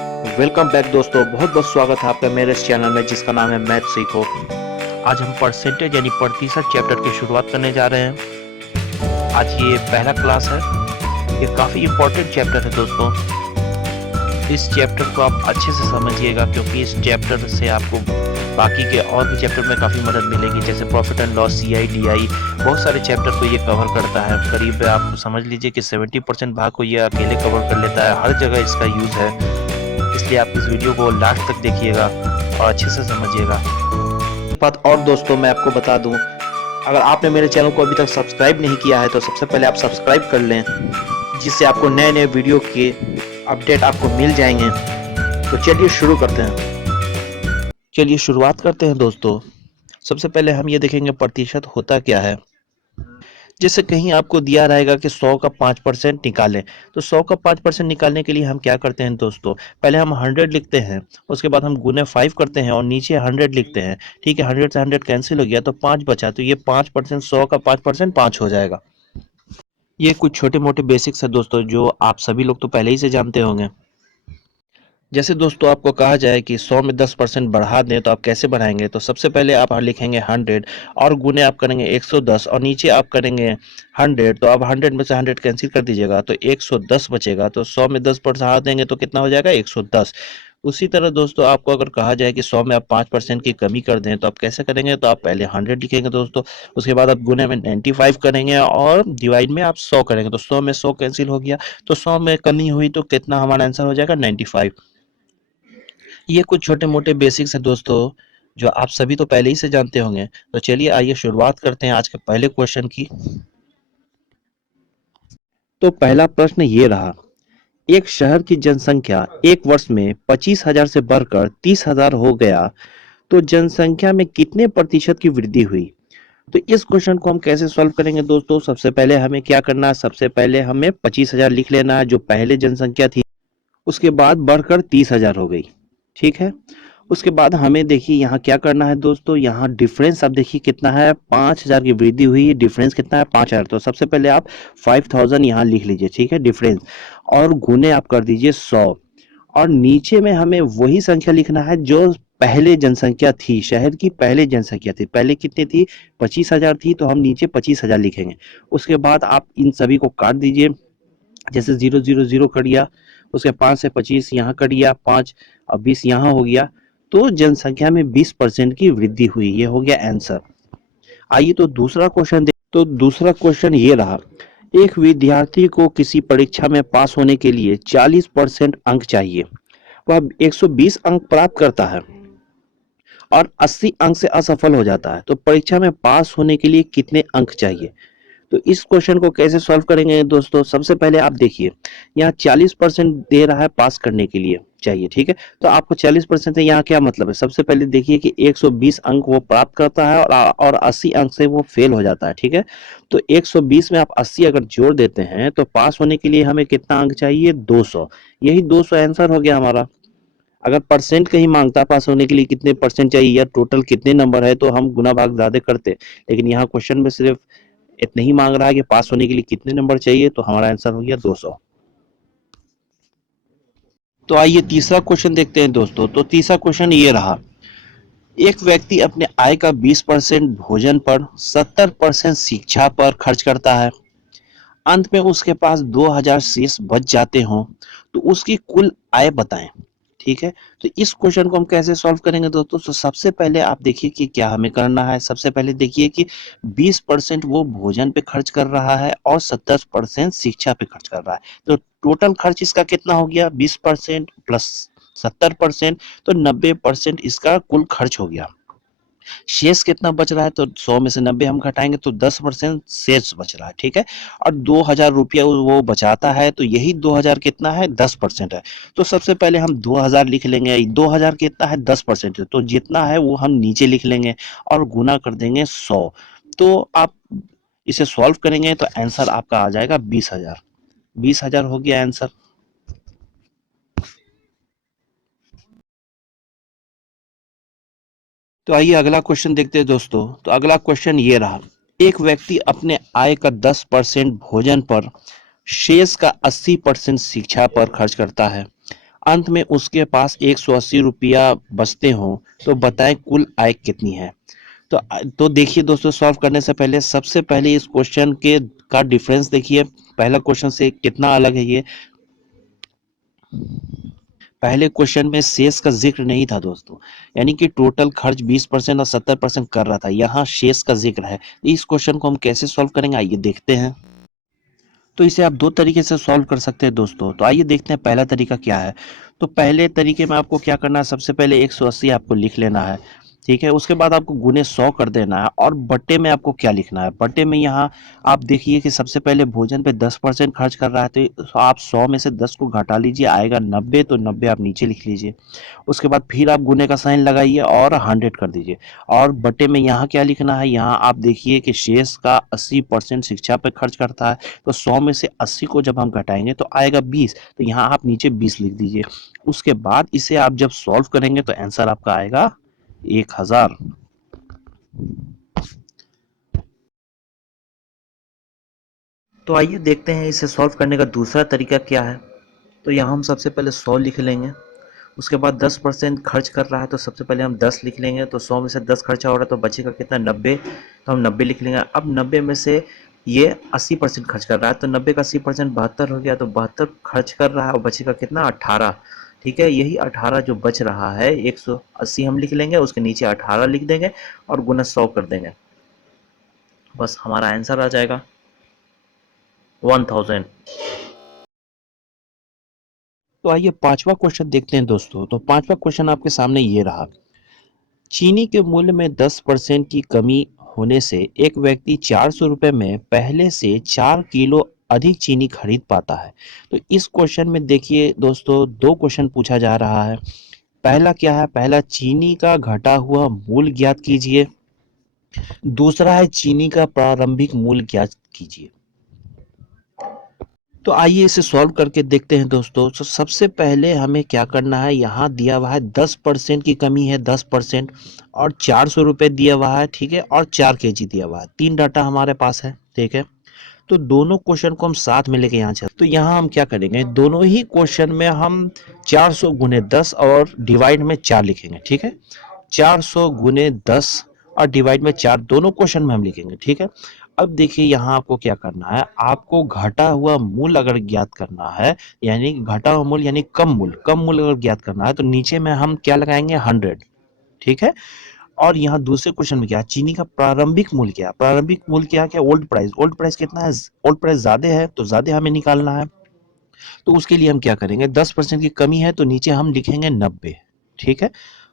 Welcome back दोस्तों, बहुत बहुत स्वागत है आपका मेरे इस चैनल में जिसका नाम है मैथ सीखो। आज हम परसेंटेज यानी प्रतिशत चैप्टर की शुरुआत करने जा रहे हैं। आज ये पहला क्लास है। ये काफ़ी इम्पोर्टेंट चैप्टर है दोस्तों। इस चैप्टर को आप अच्छे से समझिएगा क्योंकि इस चैप्टर से आपको बाकी के और भी चैप्टर में काफ़ी मदद मिलेगी, जैसे profit and loss, CI DI, बहुत सारे चैप्टर को ये कवर करता है। करीब आप समझ लीजिए कि 70% भाग को ये अकेले कवर कर लेता है। हर जगह इसका यूज़ है, इसलिए आप इस वीडियो को लास्ट तक देखिएगा और अच्छे से समझिएगा। एक बात और दोस्तों मैं आपको बता दूं, अगर आपने मेरे चैनल को अभी तक सब्सक्राइब नहीं किया है तो सबसे पहले आप सब्सक्राइब कर लें, जिससे आपको नए नए वीडियो के अपडेट आपको मिल जाएंगे। तो चलिए शुरू करते हैं। चलिए शुरुआत करते हैं दोस्तों। सबसे पहले हम ये देखेंगे प्रतिशत होता क्या है। जैसे कहीं आपको दिया रहेगा कि 100 का 5% निकालें, तो 100 का 5% निकालने के लिए हम क्या करते हैं दोस्तों, पहले हम 100 लिखते हैं, उसके बाद हम गुने 5 करते हैं और नीचे 100 लिखते हैं। ठीक है, 100 से 100 कैंसिल हो गया तो 5 बचा, तो ये 5%, 100 का 5% 5 हो जाएगा। ये कुछ छोटे मोटे बेसिक्स है दोस्तों जो आप सभी लोग तो पहले ही से जानते होंगे। जैसे दोस्तों आपको कहा जाए कि 100 में 10% बढ़ा दें तो आप कैसे बढ़ाएंगे, तो सबसे पहले आप लिखेंगे 100 और गुने आप करेंगे 110 और नीचे आप करेंगे 100, तो अब 100 में से 100 कैंसिल कर दीजिएगा तो 110 बचेगा। तो 100 में 10 बढ़ा देंगे तो कितना हो जाएगा, 110। उसी तरह दोस्तों आपको अगर कहा जाए कि 100 में आप 5% की कमी कर दें तो आप कैसे करेंगे, तो आप पहले 100 लिखेंगे दोस्तों, उसके बाद आप गुने में 95 करेंगे और डिवाइड में आप 100 करेंगे, तो 100 में 100 कैंसिल हो गया, तो 100 में कमी हुई तो कितना हमारा आंसर हो जाएगा, 95। ये कुछ छोटे मोटे बेसिक्स हैं दोस्तों जो आप सभी तो पहले ही से जानते होंगे। तो चलिए आइए शुरुआत करते हैं आज के पहले क्वेश्चन की। तो पहला प्रश्न ये रहा, एक शहर की जनसंख्या एक वर्ष में 25,000 से बढ़कर 30,000 हो गया, तो जनसंख्या में कितने प्रतिशत की वृद्धि हुई। तो इस क्वेश्चन को हम कैसे सॉल्व करेंगे दोस्तों, सबसे पहले हमें क्या करना है, सबसे पहले हमें 25,000 लिख लेना है जो पहले जनसंख्या थी, उसके बाद बढ़कर 30,000 हो गई। ठीक है, उसके बाद हमें देखिए यहाँ क्या करना है दोस्तों, यहाँ डिफरेंस अब देखिए कितना है, 5,000 की वृद्धि हुई है, डिफरेंस कितना है 5,000। तो सबसे पहले आप 5,000 यहाँ लिख लीजिए, ठीक है, डिफरेंस, और गुने आप कर दीजिए 100, और नीचे में हमें वही संख्या लिखना है जो पहले जनसंख्या थी, शहर की पहले जनसंख्या थी, पहले कितनी थी, 25,000 थी, तो हम नीचे 25,000 लिखेंगे। उसके बाद आप इन सभी को काट दीजिए, जैसे 0 0 0 कट गया, उसके 5 से 25 यहाँ कट गया, 5 और 20 यहाँ हो गया, तो जनसंख्या में 20% की वृद्धि हुई। ये हो गया आंसर। आइए तो दूसरा क्वेश्चन देख, तो दूसरा क्वेश्चन ये रहा, एक विद्यार्थी को किसी परीक्षा में पास होने के लिए 40% अंक चाहिए, वह 120 अंक प्राप्त करता है और 80 अंक से असफल हो जाता है, तो परीक्षा में पास होने के लिए कितने अंक चाहिए। तो इस क्वेश्चन को कैसे सॉल्व करेंगे दोस्तों, सबसे पहले आप देखिए यहाँ 40% दे रहा है पास करने के लिए चाहिए, ठीक है, तो आपको 40% से यहाँ क्या मतलब है, सबसे पहले देखिए कि 120 अंक वो प्राप्त करता है और 80 अंक से वो फेल हो जाता है, ठीक है, तो 120 में आप 80 अगर जोड़ देते हैं तो पास होने के लिए हमें कितना अंक चाहिए, 200। यही 200 आंसर हो गया हमारा। अगर परसेंट कहीं मांगता पास होने के लिए कितने परसेंट चाहिए या टोटल कितने नंबर है, तो हम गुना भाग ज्यादा करते, लेकिन यहाँ क्वेश्चन में सिर्फ इतना ही मांग रहा है कि पास होने के लिए कितने नंबर चाहिए, तो हमारा आंसर हो गया 200। तो आइए तीसरा क्वेश्चन देखते हैं दोस्तों। तो तीसरा क्वेश्चन ये रहा, एक व्यक्ति अपने आय का 20% भोजन पर, 70% शिक्षा पर खर्च करता है, अंत में उसके पास 2,000 शेष बच जाते हों, तो उसकी कुल आय बताएं। ठीक है, तो इस क्वेश्चन को हम कैसे सॉल्व करेंगे दोस्तों, तो सबसे पहले आप देखिए कि क्या हमें करना है। सबसे पहले देखिए कि 20% वो भोजन पे खर्च कर रहा है और 70% शिक्षा पे खर्च कर रहा है, तो टोटल खर्च इसका कितना हो गया, 20% प्लस 70%, तो 90% इसका कुल खर्च हो गया। शेष कितना बच रहा है, तो 100 में से 90 हम घटाएंगे तो 10% शेष बच रहा है, ठीक है, और 2,000 रुपया वो बचाता है, तो यही 2,000 कितना है, 10% है। तो सबसे पहले हम 2,000 लिख लेंगे, 2,000 कितना है, 10% है, तो जितना है वो हम नीचे लिख लेंगे और गुना कर देंगे 100। तो आप इसे सॉल्व करेंगे तो आंसर आपका आ जाएगा 20,000। 20,000 हो गया आंसर। तो आइए अगला क्वेश्चन देखते हैं दोस्तों। तो अगला क्वेश्चन ये रहा, एक व्यक्ति अपने आय का 10% भोजन पर, शेष का 80% शिक्षा पर खर्च करता है, अंत में उसके पास 180 रुपया बचते हों तो बताएं कुल आय कितनी है। तो देखिए दोस्तों, सॉल्व करने से पहले सबसे पहले इस क्वेश्चन के का डिफरेंस देखिए, पहला क्वेश्चन से कितना अलग है ये। पहले क्वेश्चन में शेष का जिक्र नहीं था दोस्तों, यानी कि टोटल खर्च 20% और 70% कर रहा था, यहाँ शेष का जिक्र है। इस क्वेश्चन को हम कैसे सॉल्व करेंगे आइए देखते हैं। तो इसे आप दो तरीके से सॉल्व कर सकते हैं दोस्तों। तो आइए देखते हैं पहला तरीका क्या है। तो पहले तरीके में आपको क्या करना है, सबसे पहले 180 आपको लिख लेना है, ठीक है। उसके बाद आपको गुने 100 कर देना है और बट्टे में आपको क्या लिखना है। बट्टे में यहाँ आप देखिए कि सबसे पहले भोजन पे 10% खर्च कर रहा है, तो आप 100 में से 10 को घटा लीजिए, आएगा 90, तो 90 आप नीचे लिख लीजिए। उसके बाद फिर आप गुने का साइन लगाइए और 100 कर दीजिए। और बटे में यहाँ क्या लिखना है, यहाँ आप देखिए कि शेष का 80% शिक्षा पे खर्च करता है, तो 100 में से 80 को जब हम घटाएंगे तो आएगा 20, तो यहाँ आप नीचे 20 लिख दीजिए। उसके बाद इसे आप जब सॉल्व करेंगे तो आंसर आपका आएगा 1000। तो आइए देखते हैं इसे सॉल्व करने का दूसरा तरीका क्या है। तो यहाँ हम सबसे पहले 100 लिख लेंगे। उसके बाद 10% खर्च कर रहा है, तो सबसे पहले हम 10 लिख लेंगे। तो 100 में से 10 खर्चा हो रहा है तो बचेगा कितना, 90, तो हम 90 लिख लेंगे। अब 90 में से ये 80% खर्च कर रहा है, तो 90 का 80% 72 हो गया, तो 72 खर्च कर रहा है और बचेगा कितना, 18। ठीक है, यही 18 जो बच रहा है, 180 हम लिख लेंगे, उसके नीचे 18 लिख देंगे और गुना 100 कर देंगे, बस हमारा आंसर आ जाएगा 1000। तो आइए पांचवा क्वेश्चन देखते हैं दोस्तों। तो पांचवा क्वेश्चन आपके सामने ये रहा। चीनी के मूल्य में 10% की कमी होने से एक व्यक्ति 400 रुपये में पहले से 4 किलो अधिक चीनी खरीद पाता है। तो इस क्वेश्चन में देखिए दोस्तों, दो क्वेश्चन पूछा जा रहा है। पहला क्या है, पहला चीनी का घटा हुआ मूल्य ज्ञात कीजिए। दूसरा है चीनी का प्रारंभिक मूल्य ज्ञात कीजिए। तो आइए इसे सॉल्व करके देखते हैं दोस्तों। तो सबसे पहले हमें क्या करना है, यहाँ दिया हुआ है 10% की कमी है, 10%, और 400 रुपये दिया हुआ है, ठीक है, और 4 kg दिया हुआ है। तीन डाटा हमारे पास है, ठीक है। तो दोनों क्वेश्चन को हम साथ में लेके यहाँ चलते, तो यहाँ हम क्या करेंगे, दोनों ही क्वेश्चन में हम 400 गुने 10 और डिवाइड में 4 लिखेंगे, ठीक है। 400 गुने 10 और डिवाइड में 4 दोनों क्वेश्चन में हम लिखेंगे, ठीक है। अब देखिए यहाँ आपको क्या करना है, आपको घटा हुआ मूल्य अगर ज्ञात करना है, यानी घटा हुआ मूल्य यानी कम मूल्य अगर ज्ञात करना है, तो नीचे में हम क्या लगाएंगे, 100, ठीक है। और यहाँ दूसरे क्वेश्चन में क्या है, चीनी का प्रारंभिक मूल्य क्या है, प्रारंभिक मूल्य क्या है, क्या ओल्ड प्राइस, ओल्ड प्राइस कितना है, ओल्ड प्राइस ज्यादा है, तो ज्यादा हमें निकालना है। तो उसके लिए हम क्या करेंगे, 10% की कमी है तो नीचे हम लिखेंगे 90, ठीक है।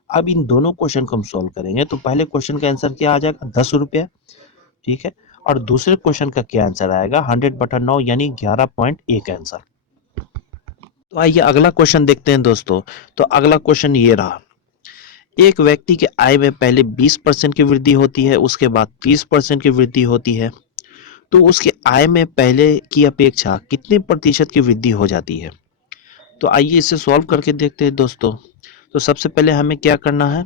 अब इन दोनों क्वेश्चन को हम सॉल्व करेंगे, तो पहले क्वेश्चन का आंसर क्या आ जाएगा, 10 रुपया, ठीक है। और दूसरे क्वेश्चन का क्या आंसर आएगा, 100/9 यानी 11.1 आंसर। तो आइए अगला क्वेश्चन देखते हैं दोस्तों। तो अगला क्वेश्चन ये रहा। एक व्यक्ति के आय में पहले 20% की वृद्धि होती है, उसके बाद 30% की वृद्धि होती है, तो उसके आय में पहले की अपेक्षा कितने प्रतिशत की वृद्धि हो जाती है। तो आइए इसे सॉल्व करके देखते हैं दोस्तों। तो सबसे पहले हमें क्या करना है,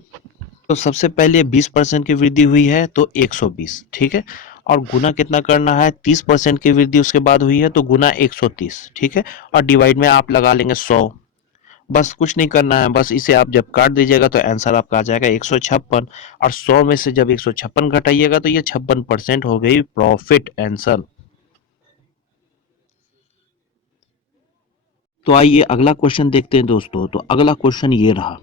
तो सबसे पहले 20% की वृद्धि हुई है तो 120, ठीक है। और गुना कितना करना है, 30% की वृद्धि उसके बाद हुई है तो गुना 130, ठीक है। और डिवाइड में आप लगा लेंगे 100, बस कुछ नहीं करना है, बस इसे आप जब काट दीजिएगा तो आंसर आपका आ जाएगा 156। और 100 में से जब 156 घटाइएगा तो ये 56% हो गई प्रॉफिट आंसर। तो आइए अगला क्वेश्चन देखते हैं दोस्तों। तो अगला क्वेश्चन ये रहा।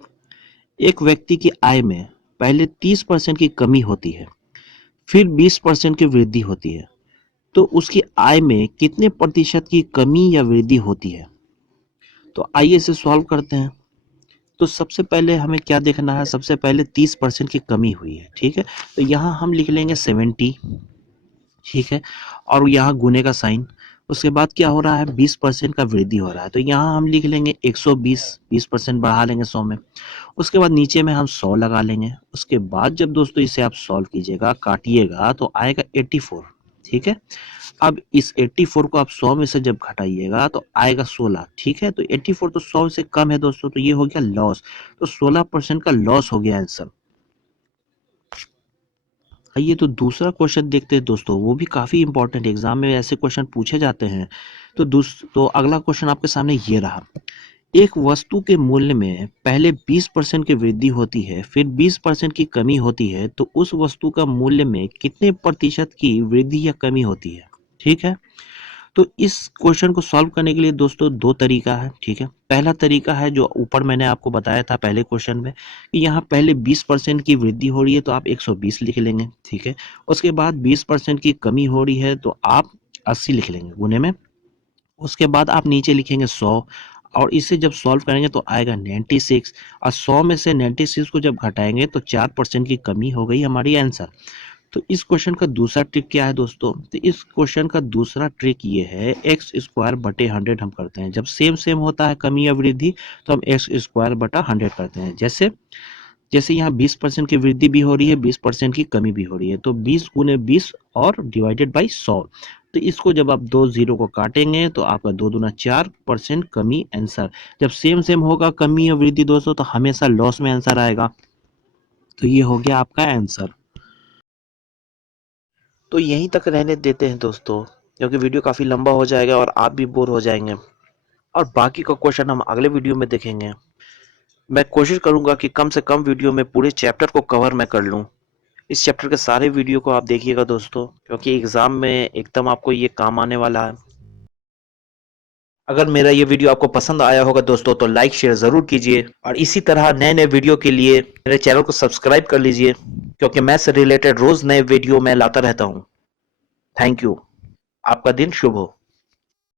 एक व्यक्ति की आय में पहले 30% की कमी होती है, फिर 20% की वृद्धि होती है, तो उसकी आय में कितने प्रतिशत की कमी या वृद्धि होती है। तो आइए इसे सॉल्व करते हैं। तो सबसे पहले हमें क्या देखना है, सबसे पहले 30% की कमी हुई है, ठीक है। तो यहाँ हम लिख लेंगे 70, ठीक है। और यहाँ गुने का साइन। उसके बाद क्या हो रहा है, 20% का वृद्धि हो रहा है, तो यहाँ हम लिख लेंगे 120, 20% बढ़ा लेंगे 100 में। उसके बाद नीचे में हम 100 लगा लेंगे। उसके बाद जब दोस्तों इसे आप सॉल्व कीजिएगा, काटिएगा, तो आएगा 84, ठीक है। अब इस 84 को आप 100 में से जब घटाइएगा तो आएगा 16, ठीक है। तो 84 तो 100 से कम है दोस्तों, तो ये हो गया लॉस, तो 16% का लॉस हो गया आंसर। आइए तो दूसरा क्वेश्चन देखते हैं दोस्तों, वो भी काफी इंपॉर्टेंट, एग्जाम में ऐसे क्वेश्चन पूछे जाते हैं। तो अगला क्वेश्चन आपके सामने ये रहा। एक वस्तु के मूल्य में पहले 20% की वृद्धि होती है, फिर 20% की कमी होती है, तो उस वस्तु का मूल्य में कितने प्रतिशत की वृद्धि या कमी होती है? ठीक है। तो इस क्वेश्चन को सॉल्व करने के लिए दोस्तों दो तरीका है। ठीक है, पहला तरीका है जो ऊपर मैंने आपको बताया था पहले क्वेश्चन में कि यहाँ पहले 20% की वृद्धि हो रही है तो आप 120 लिख लेंगे। ठीक है, उसके बाद 20% की कमी हो रही है तो आप 80 लिख लेंगे गुने में। उसके बाद आप नीचे लिखेंगे 100 और इसे जब सॉल्व करेंगे तो आएगा 96 और 100 में से 96 को जब घटाएंगे तो 4% की कमी हो गई हमारी आंसर। तो इस क्वेश्चन का दूसरा ट्रिक क्या है दोस्तों? तो इस क्वेश्चन का दूसरा ट्रिक ये है एक्स स्क्वायर बटे 100 हम करते हैं। जब सेम सेम होता है कमी या वृद्धि तो हम एक्स स्क्वायर बटा 100 करते हैं। जैसे जैसे यहाँ 20% की वृद्धि भी हो रही है, 20% की कमी भी हो रही है, तो 20 गुने 20 और डिवाइडेड बाई 100। तो इसको जब आप दो जीरो को काटेंगे तो आपका 2 दूना 4% कमी आंसर। जब सेम सेम होगा कमी या वृद्धि दोस्तों तो हमेशा लॉस में आंसर आएगा। तो ये हो गया आपका आंसर। तो यहीं तक रहने देते हैं दोस्तों, क्योंकि वीडियो काफ़ी लंबा हो जाएगा और आप भी बोर हो जाएंगे, और बाकी का क्वेश्चन हम अगले वीडियो में देखेंगे। मैं कोशिश करूंगा कि कम से कम वीडियो में पूरे चैप्टर को कवर मैं कर लूं। इस चैप्टर के सारे वीडियो को आप देखिएगा दोस्तों, क्योंकि एग्जाम में एकदम आपको ये काम आने वाला है। अगर मेरा ये वीडियो आपको पसंद आया होगा दोस्तों तो लाइक शेयर ज़रूर कीजिए, और इसी तरह नए नए वीडियो के लिए मेरे चैनल को सब्सक्राइब कर लीजिए, क्योंकि मैथ से रिलेटेड रोज़ नए वीडियो मैं लाता रहता हूँ। Thank you. आपका दिन शुभ हो।